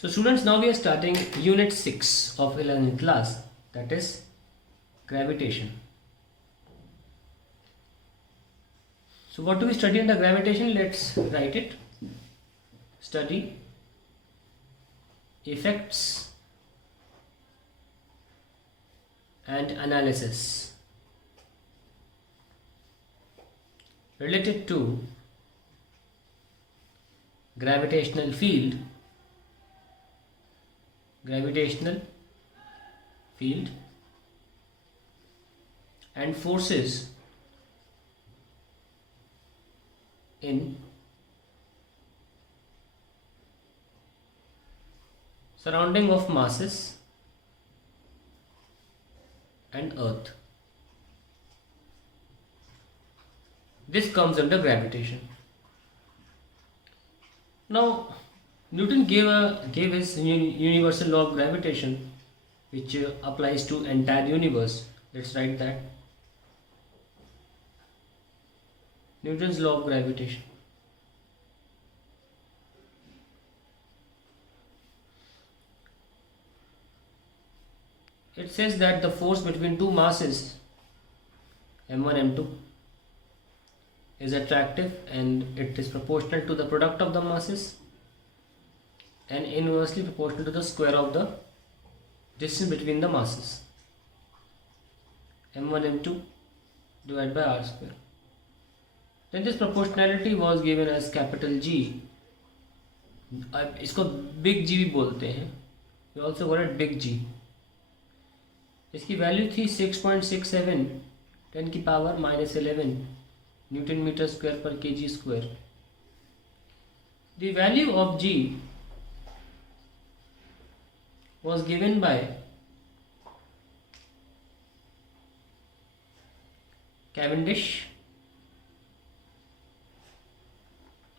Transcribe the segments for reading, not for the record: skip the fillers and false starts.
So students, now we are starting unit 6 of 11th class, that is gravitation. So what do we study under gravitation? Let's write it. Study effects and analysis related to gravitational field and forces in surrounding of masses and earth. This comes under gravitation. Now Newton gave his universal law of gravitation, which applies to entire universe. Let's write that. Newton's law of gravitation. It says that the force between two masses, m1 m2, is attractive and it is proportional to the product of the masses and inversely proportional to the square of the distance between the masses, m1 m2 divided by r square. Then this proportionality was given as capital G. इसको big जी भी बोलते हैं. We also call it big G. इसकी value थी 6.67 10 की power -11 Newton metre square पर kg square. The value of G was given by Cavendish,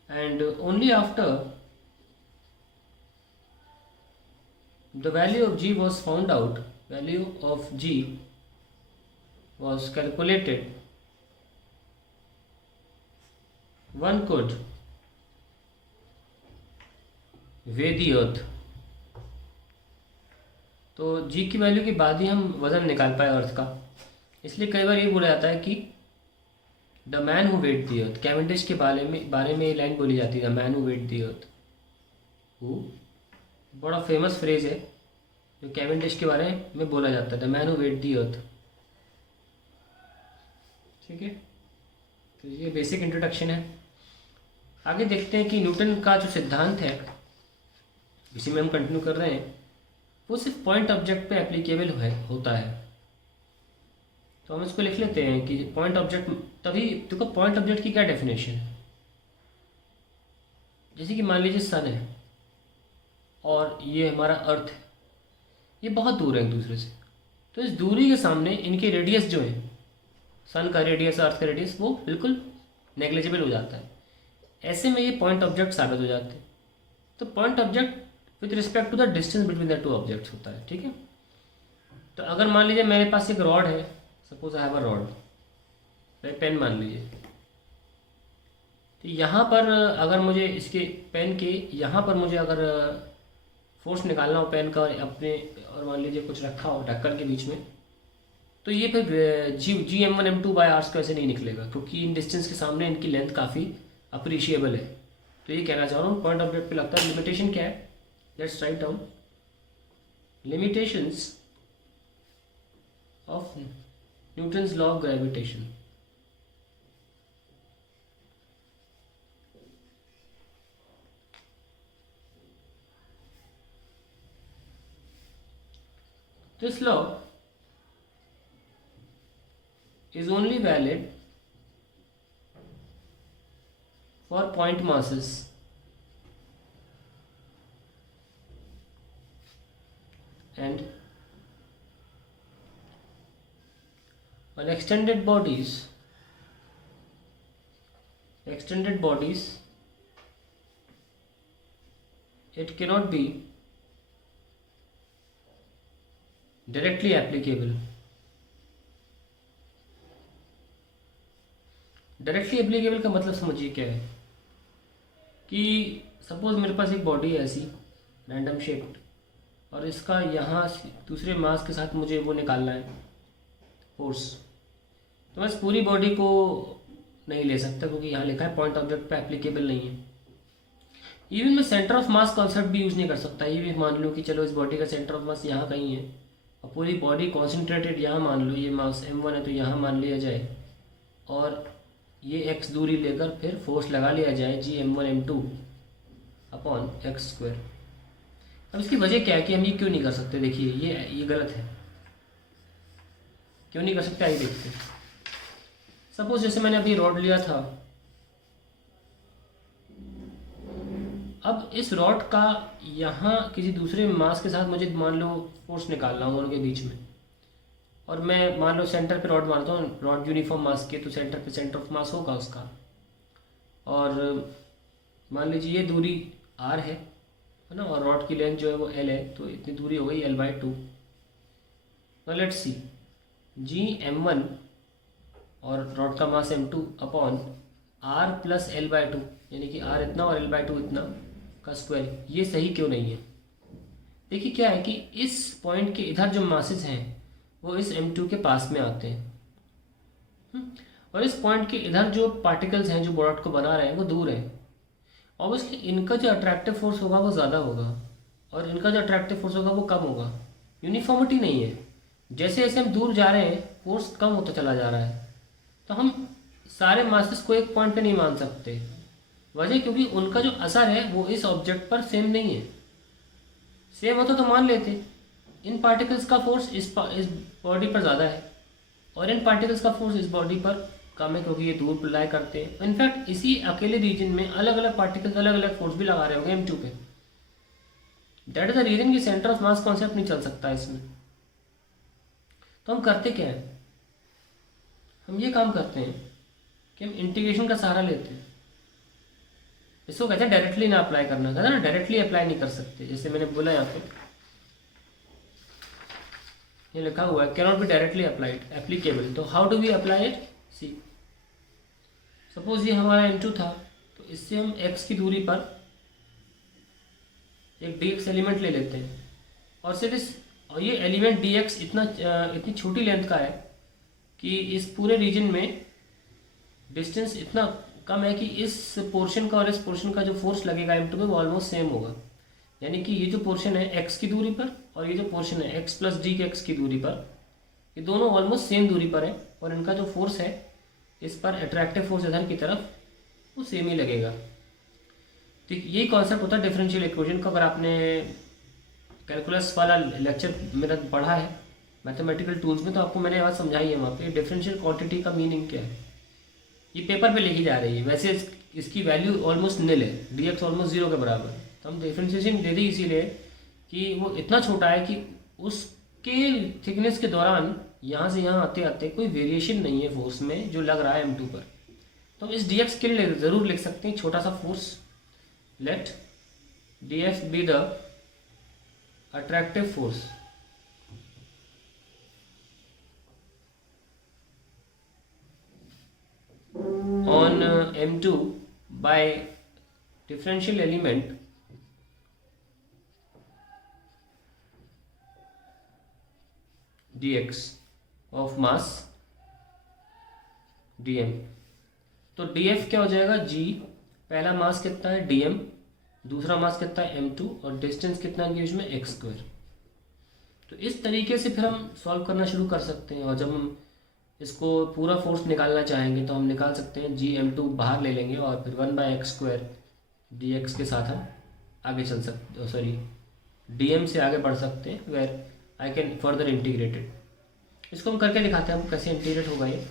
and only after the value of G was found out, value of G was calculated, one could weigh the earth. तो G की value के बाद ही हम वज़न निकाल पाए अर्थ का. इसलिए कई बार ये बोला जाता है कि the man who weighed the earth. Cavendish के बारे में ये लाइन बोली जाती है, the man who weighed the earth. हु बड़ा फेमस फ्रेज है जो कैवेंडिश के बारे में बोला जाता है, the man who weighed the earth. ठीक है, तो ये बेसिक इंट्रोडक्शन है. आगे देखते हैं कि न्यूटन का जो सिद्धांत है, इसी में हम कंटिन्यू कर रहे हैं, वो सिर्फ पॉइंट ऑब्जेक्ट पे एप्लीकेबल होता है. तो हम इसको लिख लेते हैं कि पॉइंट ऑब्जेक्ट, तभी देखो पॉइंट ऑब्जेक्ट की क्या डेफिनेशन है. जैसे कि मान लीजिए सन है और ये हमारा अर्थ है, ये बहुत दूर है एक दूसरे से. तो इस दूरी के सामने इनके रेडियस जो है, सन का रेडियस अर्थ का रेडियस, वो बिल्कुल नेग्लिजिबल हो जाता है. ऐसे में ये पॉइंट ऑब्जेक्ट साबित हो जाते हैं. तो point object with respect to the distance between the two objects होता है. ठीक है, तो अगर मान लीजिए मेरे पास एक रॉड है, suppose I have a rod, pen मान लीजिए. तो यहाँ पर अगर मुझे इसके पेन के यहाँ पर मुझे अगर फोर्स निकालना हो पेन का अपने, और मान लीजिए कुछ रखा हो ढक्कन के बीच में, तो ये फिर जी m1 m2 bye are square से नहीं निकलेगा, क्योंकि इन डिस्टेंस के सामने इनकी लेंथ काफ़ी अप्रिशिएबल है. तो ये कहना चाह रहा हूँ पॉइंट ऑब्जेक्ट पे लगता है. लिमिटेशन क्या है? Let's write down limitations of Newton's law of gravitation. This law is only valid for point masses and on extended bodies it cannot be directly applicable. Directly applicable का मतलब समझिए क्या है कि सपोज मेरे पास एक बॉडी है ऐसी, रैंडम शेप्ड, और इसका यहाँ दूसरे मास के साथ मुझे वो निकालना है फोर्स। तो मैं इस पूरी बॉडी को नहीं ले सकता क्योंकि यहाँ लिखा है पॉइंट ऑब्जेक्ट पे एप्लीकेबल नहीं है। इवन मैं सेंटर ऑफ मास कॉन्सेप्ट भी यूज़ नहीं कर सकता। ये भी मान लो कि चलो इस बॉडी का सेंटर ऑफ मास यहाँ कहीं है और पूरी बॉडी कॉन्सेंट्रेटेड यहाँ मान लो, ये मास m1 है तो यहाँ मान लिया जाए और ये x दूरी लेकर फिर फोर्स लगा लिया जाए Gm1 m2 upon x square. अब इसकी वजह क्या है कि हम ये क्यों नहीं कर सकते? देखिए ये गलत है, क्यों नहीं कर सकते आइए देखते हैं। सपोज जैसे मैंने अभी रॉड लिया था, अब इस रॉड का यहाँ किसी दूसरे मास के साथ मुझे मान लो फोर्स निकालना हो उनके बीच में, और मैं मान लो सेंटर पे रॉड मारता हूँ, रॉड यूनिफॉर्म मास के तो सेंटर पे सेंटर ऑफ मास होगा उसका, और मान लीजिए ये दूरी r है ना, और रॉड की लेंथ जो है वो l है, तो इतनी दूरी हो गई l/2। तो लेट्स सी Gm1 और रॉड का मास m2 upon r plus l/2, यानी कि r इतना और l/2 इतना का स्क्वायर, ये सही क्यों नहीं है? देखिए क्या है कि इस पॉइंट के इधर जो मासेस हैं वो इस m2 के पास में आते हैं, और इस पॉइंट के इधर जो पार्टिकल्स हैं जो रॉड को बना रहे हैं वो दूर हैं। ऑब्वियसली इनका जो अट्रैक्टिव फोर्स होगा वो ज़्यादा होगा और इनका जो अट्रैक्टिव फोर्स होगा वो कम होगा। यूनिफॉर्मिटी नहीं है, जैसे जैसे हम दूर जा रहे हैं फोर्स कम होता चला जा रहा है। तो हम सारे मासेस को एक पॉइंट पे नहीं मान सकते, वजह क्योंकि उनका जो असर है वो इस ऑब्जेक्ट पर सेम नहीं है। सेम होता तो मान लेते, इन पार्टिकल्स का फोर्स इस बॉडी पर ज़्यादा है और इन पार्टिकल्स का फोर्स इस बॉडी पर कम है क्योंकि ये दूर लाई करते हैं। इनफैक्ट इसी अकेले रीजन में अलग अलग पार्टिकल्स अलग अलग फोर्स भी लगा रहे होंगे m2 पे। दैट इज द रीजन कि सेंटर ऑफ मास कॉन्सेप्ट नहीं चल सकता इसमें। तो हम करते क्या है, हम ये काम करते हैं कि हम इंटीग्रेशन का सहारा लेते हैं। इसको कहते हैं डायरेक्टली ना अप्लाई करना, कहते हैं ना डायरेक्टली अप्लाई नहीं कर सकते। जैसे मैंने बोला यहाँ पे ये लिखा हुआ है can not be directly applied applicable. तो how do we apply it? See suppose ये हमारा m2 था, तो इससे हम x की दूरी पर एक dx एलिमेंट ले लेते हैं और सिर्फ ये एलिमेंट dx इतनी छोटी लेंथ का है कि इस पूरे रीजन में डिस्टेंस इतना कम है कि इस पोर्शन का और इस पोर्शन का जो फोर्स लगेगा m2 में वो ऑलमोस्ट सेम होगा। यानी कि ये जो पोर्शन है x की दूरी पर और ये जो पोर्शन है x प्लस डी के x की दूरी पर, ये दोनों ऑलमोस्ट सेम दूरी पर है और इनका जो फोर्स है इस पर अट्रैक्टिव फोर्स इधर की तरफ वो सेम ही लगेगा। ठीक यही कॉन्सेप्ट होता है डिफरेंशियल इक्वेशन का। अगर आपने कैलकुलस वाला लेक्चर मेरा पढ़ा है मैथमेटिकल टूल्स में तो आपको मैंने बात समझाई है वहाँ पे डिफरेंशियल क्वांटिटी का मीनिंग क्या है। ये पेपर पे लिखी जा रही है, वैसे इसकी वैल्यू ऑलमोस्ट निल है, dx ऑलमोस्ट 0 के बराबर। तो हम डिफरेंशिएशन दे दी इसीलिए कि वो इतना छोटा है कि उसके थिकनेस के दौरान यहाँ से यहाँ आते आते कोई वेरिएशन नहीं है फोर्स में जो लग रहा है m2 पर। तो इस dx के लिए ज़रूर लिख सकते हैं छोटा सा force, let df be the attractive force on m2 by differential element dx of mass dm। तो df क्या हो जाएगा? g, पहला मास कितना है dm, दूसरा मास कितना है m2 और डिस्टेंस कितना है बीच में x स्क्वायर। तो इस तरीके से फिर हम सॉल्व करना शुरू कर सकते हैं और जब हम इसको पूरा फोर्स निकालना चाहेंगे तो हम निकाल सकते हैं Gm2 बाहर ले लेंगे और फिर 1/x स्क्वायर dx के साथ हम आगे चल सकते, सॉरी dm से आगे बढ़ सकते हैं where I can further integrated. इसको हम करके दिखाते हैं हम कैसे इंटीग्रेट होगा ये।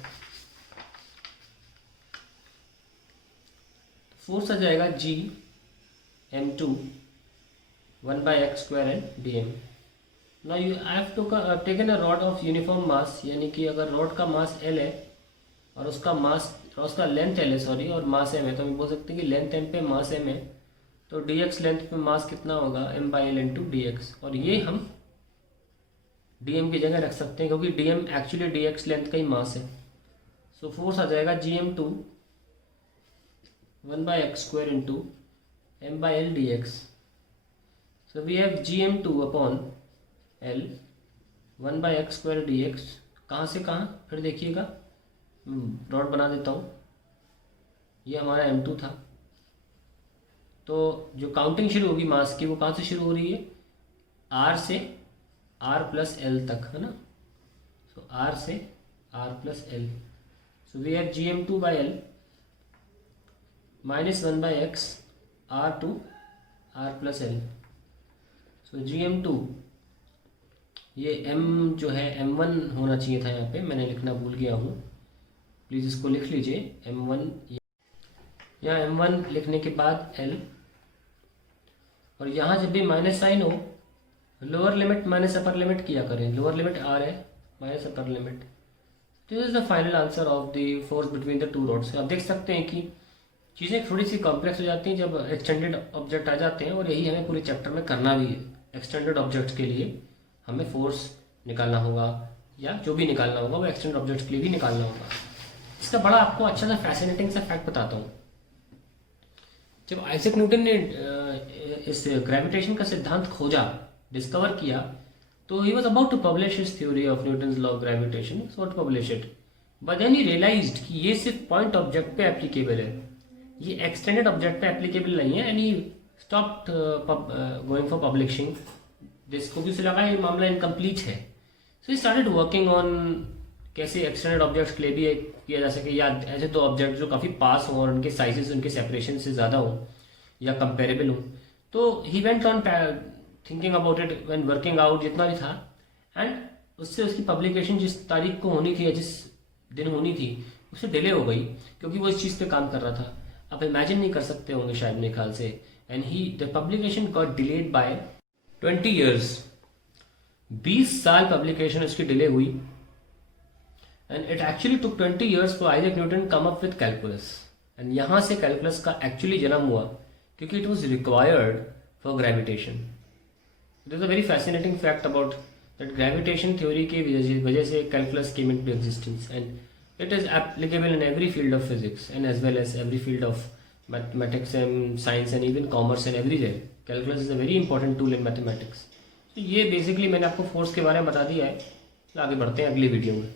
फोर्स आ जाएगा Gm2 1/x square and dm। Now you have to taken a rod of uniform mass, यानी कि अगर रॉड का मास L है और उसका लेंथ L है सॉरी और मास M है, तो हम बोल सकते हैं कि लेंथ M पे मास M है, तो dx लेंथ पे मास कितना होगा m/l इंटू dx। और ये हम dm की जगह रख सकते हैं क्योंकि dm एक्चुअली dx लेंथ का ही मास है। सो फोर्स आ जाएगा Gm2 1/x square into m/l dx। So we have gm2 upon l 1/x² dx। कहाँ से कहाँ फिर देखिएगा, डॉट बना देता हूँ। ये हमारा m2 था, तो जो काउंटिंग शुरू होगी मास की वो कहाँ से शुरू हो रही है, r से r प्लस l तक, है ना। सो r से r plus l। So we have gm2/l -1/x r to r plus l। So gm2, ये m जो है m1 होना चाहिए था, यहाँ पे मैंने लिखना भूल गया हूँ, प्लीज़ इसको लिख लीजिए m1। यहाँ m1 लिखने के बाद l, और यहाँ जब भी माइनस साइन हो lower limit minus upper limit किया करें। लोअर लिमिट r है minus upper limit. This is the final answer of the force between the to rods. आप देख सकते हैं कि चीज़ें थोड़ी सी कॉम्प्लेक्स हो जाती हैं जब एक्सटेंडेड ऑब्जेक्ट आ जाते हैं, और यही हमें पूरे चैप्टर में करना भी है। एक्सटेंडेड ऑब्जेक्ट के लिए हमें फोर्स निकालना होगा, या जो भी निकालना होगा वो एक्सटेंडेड ऑब्जेक्ट के लिए भी निकालना होगा। इसका बड़ा आपको अच्छा सा फैसिनेटिंग सा फैक्ट बताता हूँ। जब आइजैक न्यूटन ने इस ग्रेविटेशन का सिद्धांत खोजा, डिस्कवर किया, तो he was about to publish his theory of Newton's law of gravitation, so to publish it, but then he realized कि ये सिर्फ पॉइंट ऑब्जेक्ट पे एप्लीकेबल है, ये एक्सटेंडेड ऑब्जेक्ट पे एप्लीकेबल नहीं है, and he stopped going for publishing this, क्योंकि उसे लगा ये मामला इनकम्प्लीट है। सो ही स्टार्टेड वर्किंग ऑन कैसे एक्सटेंडेड ऑब्जेक्ट्स के लिए भी किया जा सके, या ऐसे दो ऑब्जेक्ट जो काफ़ी पास हों और उनके साइजेस उनके सेपरेशन से ज़्यादा हों या कंपेरेबल हों। तो he went on thinking about it when working out जितना भी था, एंड उससे उसकी पब्लिकेशन जिस तारीख को होनी थी या जिस दिन होनी थी उससे डिले हो गई, क्योंकि वो इस चीज़ पे काम कर रहा था। आप इमेजिन नहीं कर सकते होंगे शायद मेरे ख्याल से। And he the publication got delayed by 20 years। 20 साल पब्लिकेशन उसकी डिले हुई, and it actually took 20 years for Isaac Newton come up with calculus. And यहाँ से कैलकुलस का एक्चुअली जन्म हुआ, क्योंकि it was required for gravitation. It is a very fascinating fact about that gravitation theory की वजह से calculus came into existence, and it is applicable in every field of physics and as well as every field of mathematics and science and even commerce and everywhere. Calculus is a very important tool in mathematics. तो ये basically मैंने आपको force के बारे में बता दिया है। आगे बढ़ते हैं अगली वीडियो में।